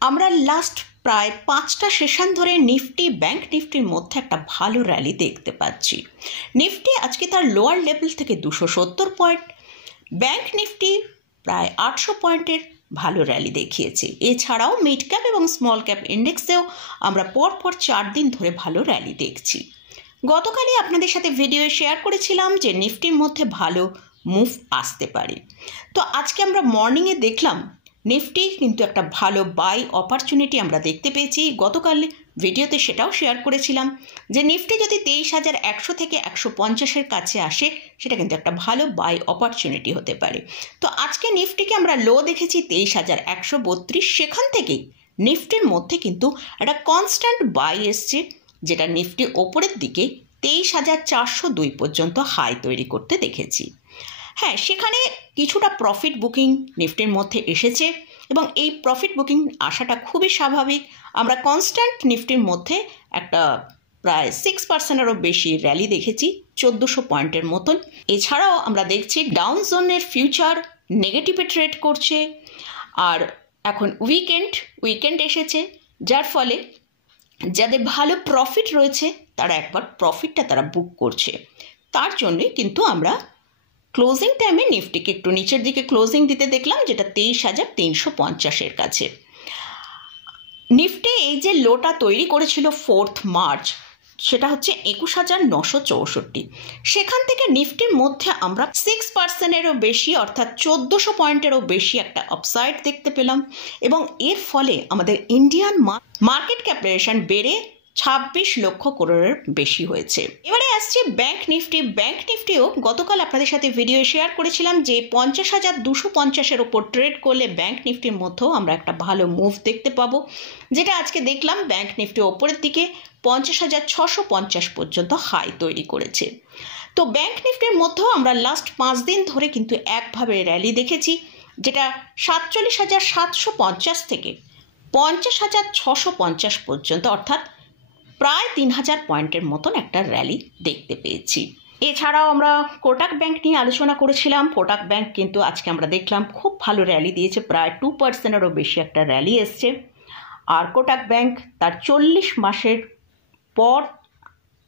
আমরা লাস্ট প্রায় 5টা সেশন ধরে নিফটি ব্যাংক নিফটির মধ্যে একটা ভালো র্যালি দেখতে পাচ্ছি। নিফটি আজকে তার লোয়ার লেভেল থেকে 270 পয়েন্ট, ব্যাংক নিফটি প্রায় 800 পয়েন্টের ভালো র্যালি দেখিয়েছে। এছাড়াও মিড ক্যাপ এবং স্মল ক্যাপ ইন্ডেক্সেও আমরা পরপর 4 দিন ধরে ভালো র্যালি দেখছি। গতকালই আপনাদের সাথে ভিডিও শেয়ার করেছিলাম যে নিফটির মধ্যে ভালো মুভ আসতে পারে। তো আজকে আমরা মর্নিংয়ে দেখলাম নিফটি কিন্তু একটা ভালো বাই অপরচুনিটি আমরা দেখতে পেয়েছি। গতকাল ভিডিওতে সেটাও শেয়ার করেছিলাম যে নিফটি যদি 23,100 থেকে 150-এর কাছে আসে সেটা কিন্তু একটা ভালো বাই অপরচুনিটি হতে পারে। তো আজকে নিফটিকে আমরা লো দেখেছি 23,132, সেখান থেকেই নিফটির মধ্যে কিন্তু একটা কনস্ট্যান্ট বাই এসছে, যেটা নিফটি ওপরের দিকে 23,402 পর্যন্ত হাই তৈরি করতে দেখেছি। হ্যাঁ, সেখানে কিছুটা প্রফিট বুকিং নিফটির মধ্যে এসেছে এবং এই প্রফিট বুকিং আসাটা খুবই স্বাভাবিক। আমরা কনস্ট্যান্ট নিফটির মধ্যে একটা প্রায় 6%-এরও বেশি র্যালি দেখেছি, 1400 পয়েন্টের মতন। এছাড়াও আমরা দেখছি ডাউন জোনের ফিউচার নেগেটিভে ট্রেড করছে, আর এখন উইকেন্ড এসেছে, যার ফলে যাদের ভালো প্রফিট রয়েছে তারা একবার প্রফিটটা তারা বুক করছে। তার জন্যই কিন্তু আমরা ক্লোজিং টাইমে নিফটিকে একটু নিচের দিকে ক্লোজিং দিতে দেখলাম, যেটা 23,350-এর কাছে। নিফটি এই যে লোটা তৈরি করেছিল 4 মার্চ, সেটা হচ্ছে 21,964, সেখান থেকে নিফটির মধ্যে আমরা 6%-এরও বেশি অর্থাৎ 1400 পয়েন্টেরও বেশি একটা আপসাইড দেখতে পেলাম এবং এর ফলে আমাদের ইন্ডিয়ান মার্কেট ক্যাপিটালাইজেশন বেড়ে 26 লক্ষ করোড়ের বেশি হয়েছে। এবারে আসছে ব্যাংক নিফটিও গতকাল আপনাদের সাথে ভিডিও শেয়ার করেছিলাম যে 50,250-এর ওপর ট্রেড করলে ব্যাংক নিফটির মধ্যেও আমরা একটা ভালো মুভ দেখতে পাবো, যেটা আজকে দেখলাম ব্যাংক নিফটি ওপরের দিকে 50,650 পর্যন্ত হাই তৈরি করেছে। তো ব্যাংক নিফটির মধ্যেও আমরা লাস্ট 5 দিন ধরে কিন্তু একভাবে র্যালি দেখেছি, যেটা 47,750 থেকে 50,650 পর্যন্ত অর্থাৎ প্রায় 3,000 পয়েন্টের মতন একটা র্যালি দেখতে পেয়েছি। এছাড়াও আমরা কোটাক ব্যাংক নিয়ে আলোচনা করেছিলাম। কোটাক ব্যাংক কিন্তু আজকে আমরা দেখলাম খুব ভালো র্যালি দিয়েছে, প্রায় 2%-এরও বেশি একটা র্যালি এসছে। আর কোটাক ব্যাংক তার 40 মাসের পর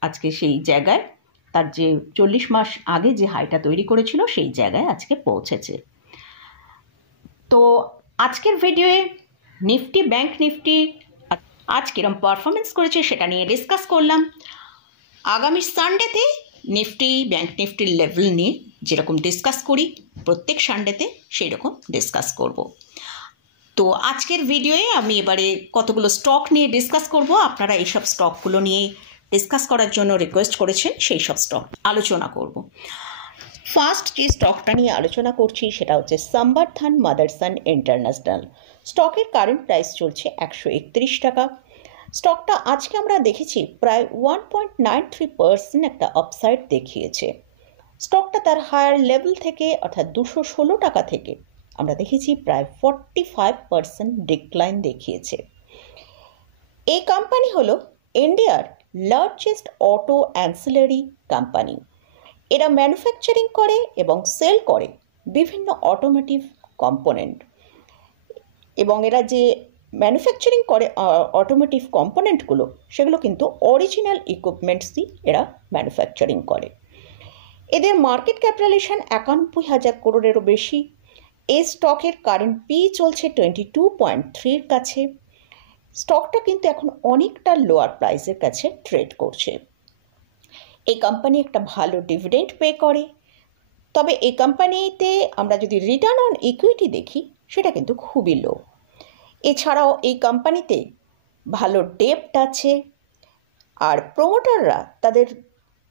আজকে সেই জায়গায়, তার যে 40 মাস আগে যে হাইটা তৈরি করেছিল সেই জায়গায় আজকে পৌঁছেছে। তো আজকের ভিডিওয়ে নিফটি ব্যাংক নিফটি আজ কিরম পারফরমেন্স করেছে সেটা নিয়ে ডিসকাস করলাম। আগামী সানডেতে নিফটি ব্যাংক নিফটির লেভেল নিয়ে যেরকম ডিসকাস করি প্রত্যেক সানডেতে সেই রকম ডিসকাস করব। তো আজকের ভিডিওয়ে আমি এবারে কতগুলো স্টক নিয়ে ডিসকাস করব। আপনারা এইসব স্টকগুলো নিয়ে ডিসকাস করার জন্য রিকোয়েস্ট করেছেন, সেই সব স্টক আলোচনা করব। ফার্স্ট যে স্টকটা নিয়ে আলোচনা করছি সেটা হচ্ছে সম্বর্ধন মাদারসন ইন্টারন্যাশনাল। স্টকের কারেন্ট প্রাইস চলছে 131 টাকা। স্টকটা আজকে আমরা দেখেছি প্রায় 1.93% একটা আপসাইড দেখিয়েছে। স্টকটা তার হায়ার লেভেল থেকে অর্থাৎ 216 টাকা থেকে আমরা দেখেছি প্রায় 45% ডিক্লাইন দেখিয়েছে। এই কোম্পানি হলো ইন্ডিয়ার লার্জেস্ট অটো অ্যান্সিলারি কোম্পানি। এরা ম্যানুফ্যাকচারিং করে এবং সেল করে বিভিন্ন অটোমোটিভ কম্পোনেন্ট, এবং এরা যে ম্যানুফ্যাকচারিং করে অটোমোটিভ কম্পোনেন্টগুলো সেগুলো কিন্তু অরিজিনাল ইকুইপমেন্টসই এরা ম্যানুফ্যাকচারিং করে। এদের মার্কেট ক্যাপিটালাইজেশন 91,000 করোড়েরও বেশি। এই স্টকের কারেন্ট পি চলছে 22.3-এর কাছে। স্টকটা কিন্তু এখন অনেকটা লোয়ার প্রাইসের কাছে ট্রেড করছে। এই কোম্পানি একটা ভালো ডিভিডেন্ড পে করে, তবে এই কোম্পানিতে আমরা যদি রিটার্ন অন ইকুইটি দেখি সেটা কিন্তু খুবই লো। এছাড়াও এই কোম্পানিতে ভালো ডেপ্ট আছে, আর প্রোমোটাররা তাদের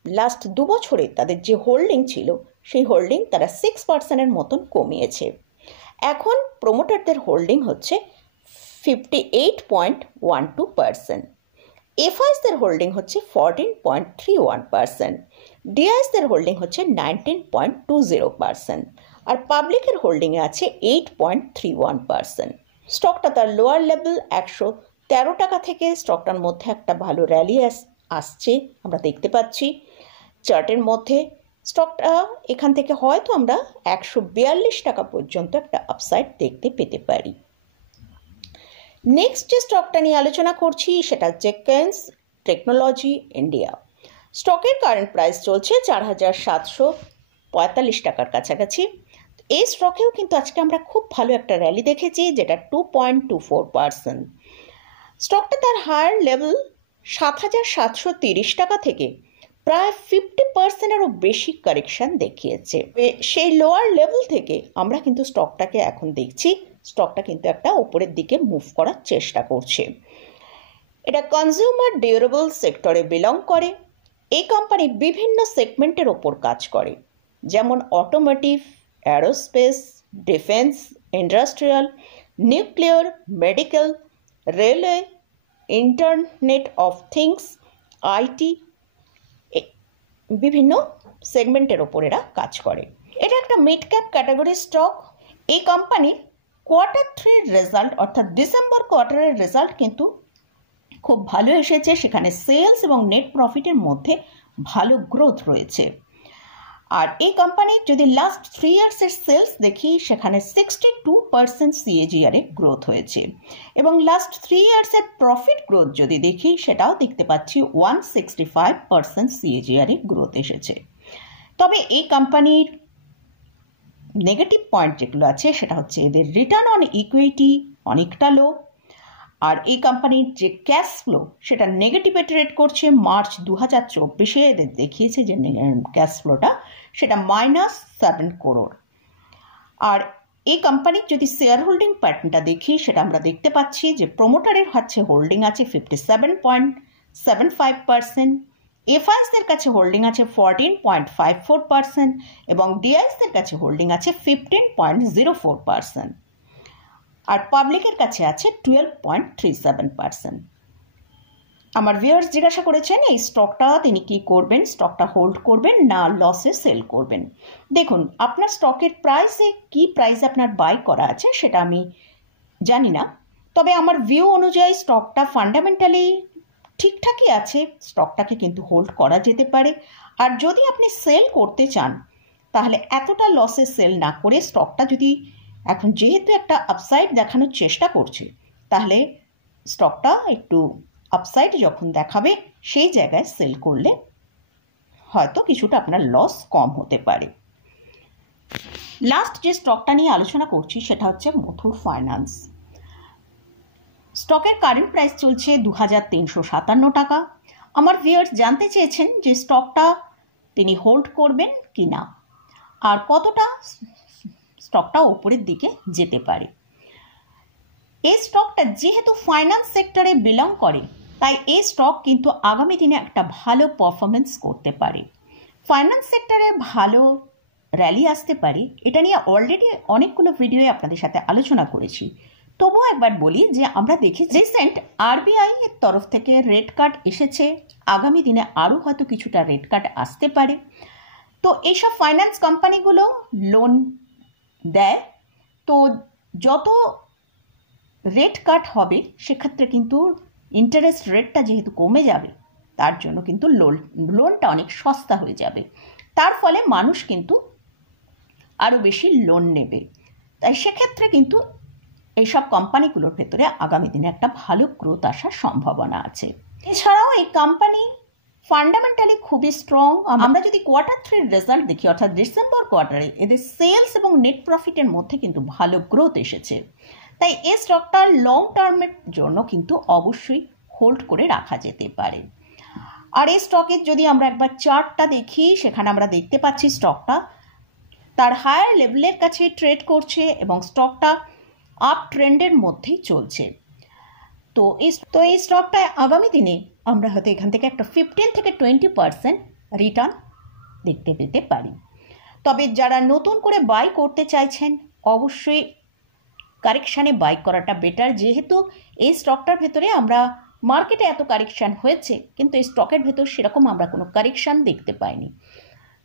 লাস্ট 2 বছরে তাদের যে হোল্ডিং ছিল সেই হোল্ডিং তারা 6%-এর মতন কমিয়েছে। এখন প্রোমোটারদের হোল্ডিং হচ্ছে 58.12%, এফআইসদের হোল্ডিং হচ্ছে 14.31%, ডিআইসদের হোল্ডিং হচ্ছে 19.20%, আর পাবলিকের হোল্ডিংয়ে আছে 8.31%। স্টকটা তার লোয়ার লেভেল 113 টাকা থেকে স্টকটার মধ্যে একটা ভালো র্যালি আসছে আমরা দেখতে পাচ্ছি চার্টের মধ্যে। স্টকটা এখান থেকে হয়তো আমরা 142 টাকা পর্যন্ত একটা আপসাইড দেখতে পেতে পারি। নেক্সট যে স্টকটা নিয়ে আলোচনা করছি সেটা হচ্ছে কেন্স টেকনোলজি ইন্ডিয়া। স্টকের কারেন্ট প্রাইস চলছে 4,745 টাকার কাছাকাছি। এই স্টকেও কিন্তু আজকে আমরা খুব ভালো একটা র্যালি দেখেছি, যেটা 2.24%। স্টকটা তার হায়ার লেভেল 7,730 টাকা থেকে প্রায় 50%-এরও বেশি কারেকশন দেখিয়েছে। সেই লোয়ার লেভেল থেকে আমরা কিন্তু স্টকটাকে এখন দেখছি স্টকটা কিন্তু একটা উপরের দিকে মুভ করার চেষ্টা করছে। এটা কনজিউমার ডিউরেবল সেক্টরে বিলং করে। এই কোম্পানি বিভিন্ন সেগমেন্টের ওপর কাজ করে, যেমন automotive, aerospace, defence, industrial, nuclear, medical, railway, internet of things, IT, বিভিন্ন সেগমেন্টের ওপর এরা কাজ করে। এটা একটা মিড ক্যাপ ক্যাটাগরির স্টক। এই কোম্পানির Q3 রেজাল্ট অর্থাৎ ডিসেম্বর কোয়ার্টারের রেজাল্ট কিন্তু খুব ভালো এসেছে। সেখানে সেলস এবং নেট প্রফিটের মধ্যে ভালো গ্রোথ রয়েছে। আর এই কোম্পানির যদি লাস্ট 3 ইয়ার্সের সেলস দেখি, সেখানে 62% CAGR এ গ্রোথ হয়েছে, এবং লাস্ট 3 ইয়ার্সের প্রফিট গ্রোথ যদি দেখি, সেটাও দেখতে পাচ্ছি 165% CAGR এ গ্রোথ এসেছে। তবে এই কোম্পানির নেগেটিভ পয়েন্ট যেগুলো আছে সেটা হচ্ছে এদের রিটার্ন অন ইকুইটি অনেকটা লো, আর এই কোম্পানির যে ক্যাশ ফ্লো সেটা নেগেটিভে ট্রেড করছে। মার্চ 2024-এ এদের দেখিয়েছে যে ক্যাশ ফ্লোটা সেটা -7 করোড়। আর এই কোম্পানির যদি শেয়ার হোল্ডিং প্যাটার্নটা দেখি, সেটা আমরা দেখতে পাচ্ছি যে প্রোমোটারের হচ্ছে হোল্ডিং আছে 57.75%, এফআইসের কাছে হোল্ডিং আছে 14.54% এবং ডিআইসের কাছে হোল্ডিং আছে 15.04%, আর পাবলিকের কাছে আছে 12.37%। আমার ভিউয়ার্স জিজ্ঞাসা করেছেন এই স্টকটা তিনি কি করবেন, স্টকটা হোল্ড করবেন না লসে সেল করবেন। দেখুন, আপনার স্টকের প্রাইসে কি প্রাইসে আপনার বাই করা আছে সেটা আমি জানি না, তবে আমার ভিউ অনুযায়ী স্টকটা ফান্ডামেন্টালি ঠিকঠাকই আছে, স্টকটাকে কিন্তু হোল্ড করা যেতে পারে। আর যদি আপনি সেল করতে চান, তাহলে এতটা লসে সেল না করে স্টকটা যদি এখন যেহেতু একটা আপসাইড দেখানোর চেষ্টা করছে, তাহলে স্টকটা একটু আপসাইড যখন দেখাবে সেই জায়গায় সেল করলে হয়তো কিছুটা আপনার লস কম হতে পারে। লাস্ট যে স্টকটা নিয়ে আলোচনা করছি সেটা হচ্ছে মুথুট ফাইন্যান্স। স্টকের কারেন্ট প্রাইস চলছে 2,357 টাকা। আমার ভিউয়ার্স জানতে চেয়েছেন যে স্টকটা তিনি হোল্ড করবেন কি না, আর কতটা স্টকটা ওপরের দিকে যেতে পারে। এই স্টকটা যেহেতু ফাইন্যান্স সেক্টরে বিলং করে, তাই এই স্টক কিন্তু আগামী দিনে একটা ভালো পারফরমেন্স করতে পারে। ফাইন্যান্স সেক্টরে ভালো র্যালি আসতে পারে, এটা নিয়ে অলরেডি অনেকগুলো ভিডিওয়ে আপনাদের সাথে আলোচনা করেছি। তবুও একবার বলি যে আমরা দেখি রিসেন্ট আরবিআই এর তরফ থেকে রেট কাট এসেছে, আগামী দিনে আরও হয়তো কিছুটা রেট কাট আসতে পারে। তো এইসব ফাইন্যান্স কোম্পানিগুলো লোন দেয়, তো যত রেট কাট হবে সেক্ষেত্রে কিন্তু ইন্টারেস্ট রেটটা যেহেতু কমে যাবে, তার জন্য কিন্তু লোনটা অনেক সস্তা হয়ে যাবে। তার ফলে মানুষ কিন্তু আরও বেশি লোন নেবে। তাই সেক্ষেত্রে কিন্তু এইসব কোম্পানিগুলোর ভেতরে আগামী দিনে একটা ভালো গ্রোথ আসার সম্ভাবনা আছে। এছাড়াও এই কোম্পানি ফান্ডামেন্টালি খুবই স্ট্রং। আমরা যদি Q3 রেজাল্ট দেখি, অর্থাৎ ডিসেম্বর কোয়ার্টারে এদের সেলস এবং নেট প্রফিটের মধ্যে কিন্তু ভালো গ্রোথ এসেছে। তাই এই স্টকটা লং টার্মের জন্য কিন্তু অবশ্যই হোল্ড করে রাখা যেতে পারে। আর এই স্টকের যদি আমরা একবার চার্টটা দেখি, সেখানে আমরা দেখতে পাচ্ছি স্টকটা তার হায়ার লেভেলের কাছে ট্রেড করছে এবং স্টকটা আপ ট্রেন্ডের মধ্যেই চলছে। তো এই স্টকটায় আগামী দিনে আমরা হয়তো এখান থেকে একটা 15 থেকে 20% রিটার্ন দেখতে পেতে পারি। তবে যারা নতুন করে বাই করতে চাইছেন, অবশ্যই কারেকশানে বাই করাটা বেটার, যেহেতু এই স্টকটার ভেতরে আমরা মার্কেটে এত কারেকশান হয়েছে, কিন্তু এই স্টকের ভেতর সেরকম আমরা কোনো কারেকশান দেখতে পাইনি।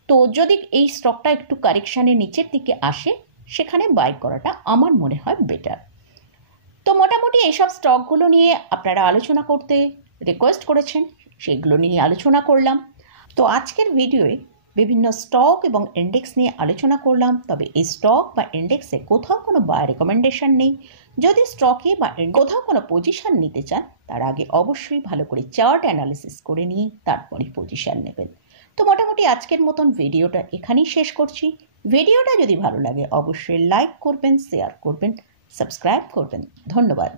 তো যদি এই স্টকটা একটু কারেকশানের নিচের দিকে আসে, সেখানে বাই করাটা আমার মনে হয় বেটার। তো মোটামুটি এইসব স্টকগুলো নিয়ে আপনারা আলোচনা করতে রিকোয়েস্ট করেছেন, সেগুলো নিয়ে আলোচনা করলাম। তো আজকের ভিডিওয়ে বিভিন্ন স্টক এবং ইন্ডেক্স নিয়ে আলোচনা করলাম। তবে এই স্টক বা ইন্ডেক্সে কোথাও কোনো বাই রেকমেন্ডেশন নেই। যদি স্টকে বা কোথাও কোনো পজিশন নিতে চান তার আগে অবশ্যই ভালো করে চার্ট অ্যানালিসিস করে নিয়ে তারপরই পজিশন নেবেন। তো মোটামুটি আজকের মতন ভিডিওটা এখানেই শেষ করছি। ভিডিওটা যদি ভালো লাগে অবশ্যই লাইক করবেন, শেয়ার করবেন, সাবস্ক্রাইব করবেন। ধন্যবাদ।